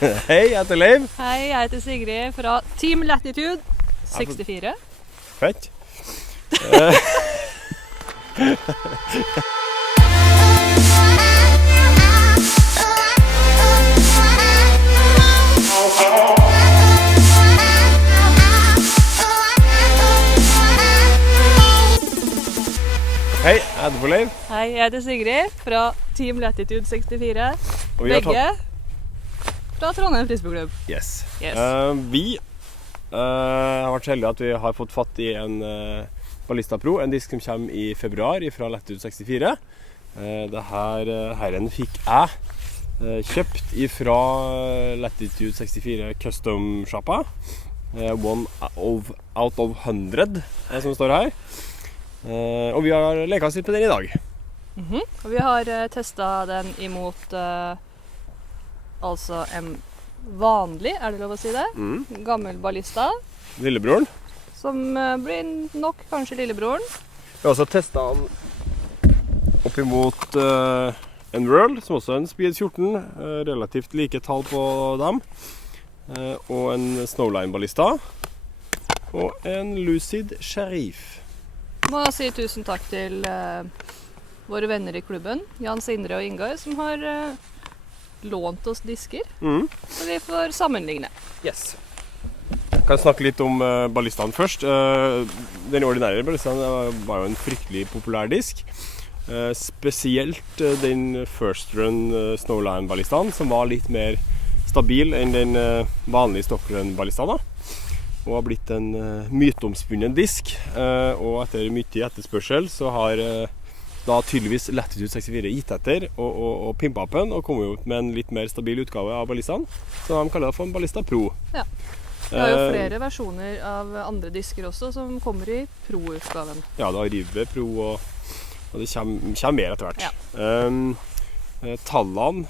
Hei, jeg heter Leiv. Hei, jeg heter Sigrid fra Team Latitude 64. Fett. Hei, jeg heter Leiv. Hei, jeg heter Sigrid fra Team Latitude 64. Og vi har Begge fra Trondheim Frisbeeklubb. Yes. Yes. Vi har vært så heldige at vi har fått fatt i en Ballista Pro, en disk som kommer i februar fra Latitude 64. Herren fikk jeg kjøpt fra Latitude 64 Custom-shoppa. One out of 100, som står her. Og vi har leket oss litt på den i dag. Og vi har testet den imot altså en vanlig, er det lov å si det? Gammel ballista, Lillebroren. som blir nok kanskje lillebroren. Vi har også testet den opp imot en World, som også er en Speed 14. Relativt like tall på dem. Og en Snowline-ballista. Og en Lucid Sheriff. Må si tusen takk til våre venner i klubben, Jan Sindre og Ingar, som har lånt oss disker, så vi får sammenligne. Yes. Jeg kan snakke litt om ballistaen først. Den ordinære ballistaen var jo en fryktelig populær disk. Spesielt den First Run Snowline-ballistaen, som var litt mer stabil enn den vanlige Stockrun-ballistaen. Og har blitt en myteomspunnen disk. Og etter mye etterspørsel så har da tydeligvis Latitude 64 gitt etter og pimpa opp den, og kommet ut med en litt mer stabil utgave av ballistaen, så de kaller det for en Ballista Pro. Ja. Det er jo flere versjoner av andre disker også som kommer i Pro-utgaven. Ja, det har Rive Pro, og det kommer mer etter hvert. Ja. Tallene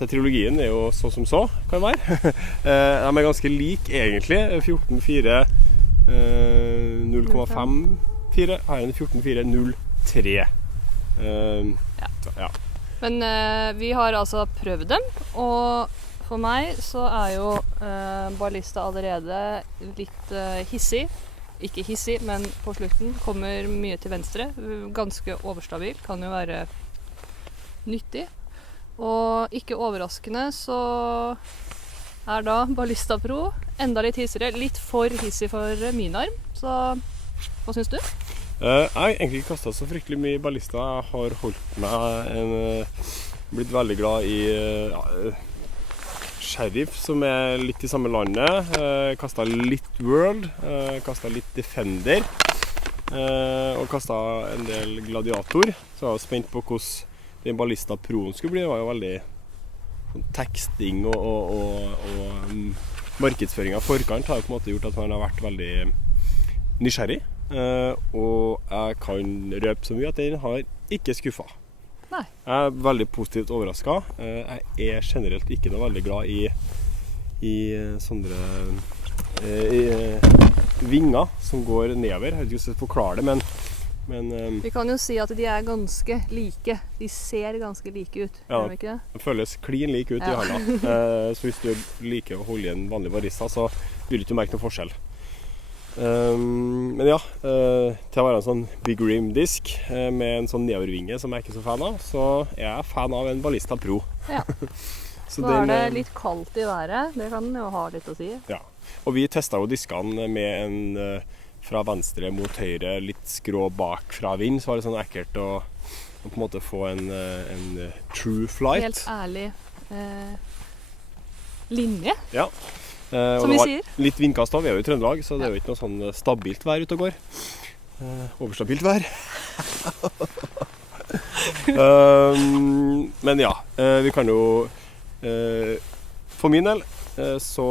til trilogien er jo så som så, kan det være. De er ganske like egentlig. 14.4 0,54 her er det 14.4 0,3. Ja. Men vi har altså prøvd dem, og for meg så er jo ballista allerede litt hissig. Ikke hissig, men på slutten kommer mye til venstre. Ganske overstabil, kan jo være nyttig. Og ikke overraskende så er da Ballista Pro enda litt hissigere. Litt for hissig for min arm. Så hva syns du? Jeg har egentlig ikke kastet så fryktelig mye ballista. Jeg har holdt meg blitt veldig glad i Sheriff, som er litt i samme landet. Kastet litt World, kastet litt Defender, og kastet en del Gladiator. Så jeg var spent på hvordan den Ballista Proen skulle bli. Det var jo veldig sånn, teksting og markedsføring av forkant har jo på en måte gjort at man har vært veldig nysgjerrig. Og jeg kan røpe så mye at den har ikke skuffet. Nei. Jeg er veldig positivt overrasket. Jeg er generelt ikke noe veldig glad i sånne vinger som går nedover. Jeg vet ikke hvordan jeg skal forklare det, men Vi kan jo si at de er ganske like. De ser ganske like ut. ja, de ikke det? det føles klin like ut i Ja. handa. Så hvis du liker å holde i en vanlig barista, så vil du ikke merke noe forskjell. Men ja, til å være en sånn Big Rim-disk med en sånn nedovervinge som jeg ikke er så fan av, så er jeg fan av en Ballista Pro. Ja. Så Nå er det litt kaldt i været. Det kan jo ha litt å si. Ja, og vi testet jo diskene med en fra venstre mot høyre, litt skrå bak fra vind, så var det sånn ekkelt å på en måte få en true flight. Helt ærlig linje, Ja. Og som det vi var sier. litt vindkast av, vi er jo i Trøndelag, så det er jo ikke noe sånn stabilt vær ute og går. Overstabilt vær. Men ja, vi kan jo for min del så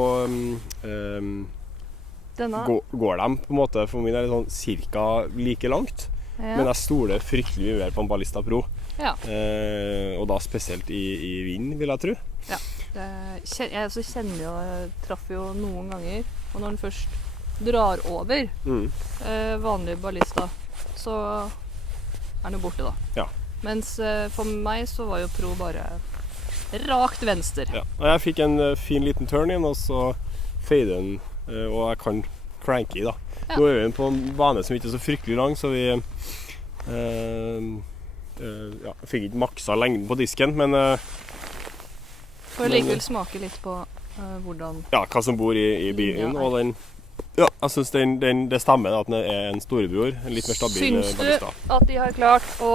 Denne, går de på en måte for min del sånn cirka like langt, ja. men jeg stoler fryktelig mye mer på en Ballista Pro, Ja. og da spesielt i vind, vil jeg tro. Ja. Jeg også kjenner jo, jeg traff jo noen ganger, og når den først drar over vanlig ballista, så er den jo borte da. Ja. Mens for meg så var jo Pro bare rakt venstre. Ja. Og jeg fikk en fin liten turn igjen, og så fade den, og jeg kan cranke i da. Ja. Nå er vi på en bane som ikke er så fryktelig lang, så vi fikk ikke maksa lengden på disken, men For likevel smake litt på hvordan... ja, hva som bor i bilen, Ja, og ja, jeg synes det stemmer da, at den er en storebror, en litt mer stabil Syns du ballista. at de har klart å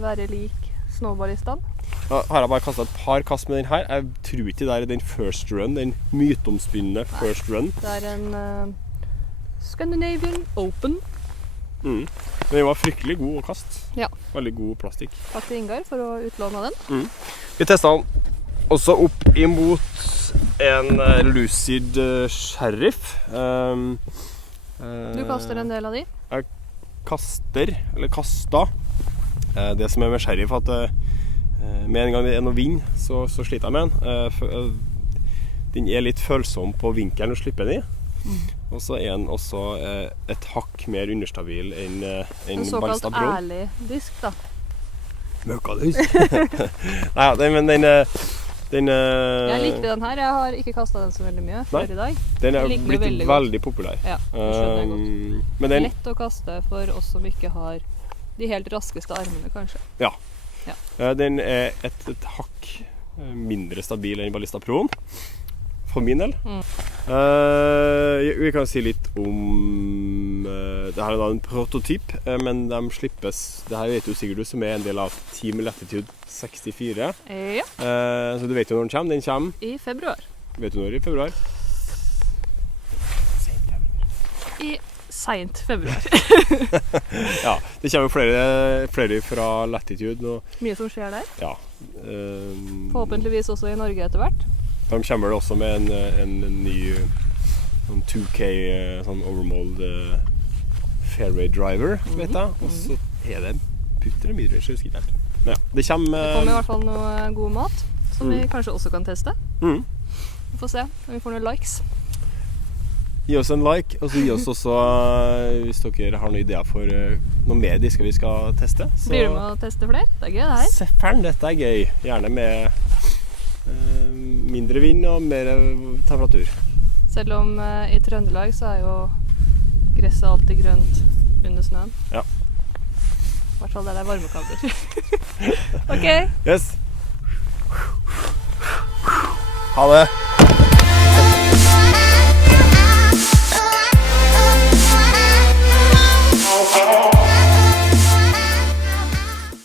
være lik snowballistaen? Ja, her har jeg bare kastet et par kast med den her. Jeg tror ikke det er den first run, den mytomspunne first run. Det er en Scandinavian Open. Men den var fryktelig god å kaste. Ja. Veldig god plastikk. Takk til Ingar for å utlåne den. Vi testet den også opp imot en Lucid Sheriff. Du kaster en del av de. Kasta. Det som er med Sheriff, at med en gang det er noe vind, så sliter jeg med den. Den er litt følsom på vinkelen og slipper den i. Og så er den også et hakk mer understabil enn En såkalt Ballista Pro. ærlig disk, da. Møkkadusk! Nei, men den Jeg likte den her. Jeg har ikke kastet den så veldig mye før i dag. Den er Jeg liker den blitt veldig veldig populær. Ja, det skjønner jeg godt. Men den, Lett å kaste for oss som ikke har de helt raskeste armene, kanskje. den er et hakk mindre stabil enn Ballista Proen. For min del. Vi kan si litt om det her er da en prototyp, men de slippes, det her vet du sikkert du, som er en del av Team Latitude 64. Ja, Så du vet jo når den kommer. Den kommer, i februar. vet du når, i februar? I sent februar. Ja, det kommer jo flere fra Latitude nå. Mye som skjer der. Ja. Forhåpentligvis også i Norge etter hvert. De kommer vel også med en ny sånn 2K sånn overmold fairway driver, vet jeg. Og så er det putter og midrange, jeg husker ikke helt. Men ja, det kommer Det kommer i hvert fall noe god mat, som vi kanskje også kan teste. Vi får se om vi får noen likes. Gi oss en like, og så gi oss også, hvis dere har noen ideer for noe mer disker vi skal teste. Så Blir du med å teste flere? Det er gøy det her. Sefferen, dette er gøy. Gjerne med mindre vind og mer temperatur. Selv om i Trøndelag så er jo gresset alltid grønt under snøen. Ja. I hvert fall der det er varmekabler. Ok. Yes. Ha det.